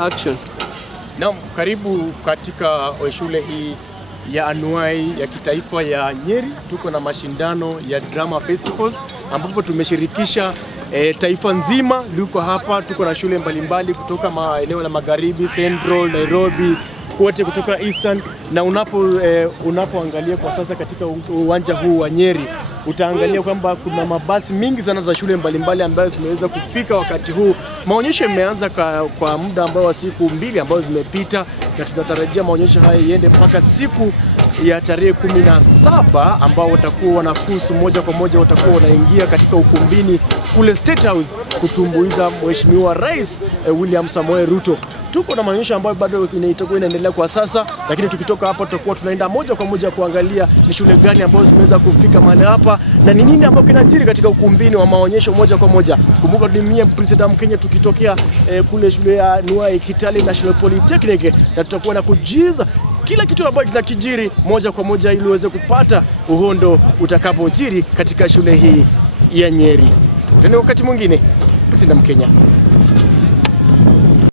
Action. Naam, karibu katika shule hii ya anuai ya kitaifa ya Nyeri. Tuko na mashindano ya Drama Festivals ambapo tumeshirikisha taifa nzima liko hapa. Tuko na shule mbalimbali kutoka maeneo la Magharibi, Central, Nairobi, kote kutoka Eastern, na unapoangalia kwa sasa katika uwanja huu wa Nyeri utaangalia kwamba kuna mabasi mingi sana za shule mbalimbali ambayo zimeweza kufika wakati huu. Maonyesho yameanza kwa muda ambao wa siku 2 ambazo zimepita, na tunatarajia maonyesho haya iende mpaka siku ya tarehe 17 ambao watakuwa wanafunzi moja kwa moja watakuwa wanaingia katika ukumbini kule State House kutumbuiza Mheshimiwa Rais William Samoei Ruto. Tuko na maonyesho ambayo bado itakuwa inaendelea kwa sasa, lakini tukitoka hapa tutakuwa tunaenda moja kwa moja kuangalia ni shule gani ambazo zimeweza kufika mahali hapa na ni nini ambacho kinajiri katika ukumbini wa maonyesho moja kwa moja. Kumbuka ni mimi President Mkenya tukitokea kule shule ya Anuai Kitale National Polytechnic, na tutakuwa na kujiza kila kitu ambacho kinakijiri moja kwa moja ili uweze kupata uhondo utakapojiri katika shule hii ya Nyeri. Tukutane wakati mwingine. President Mkenya.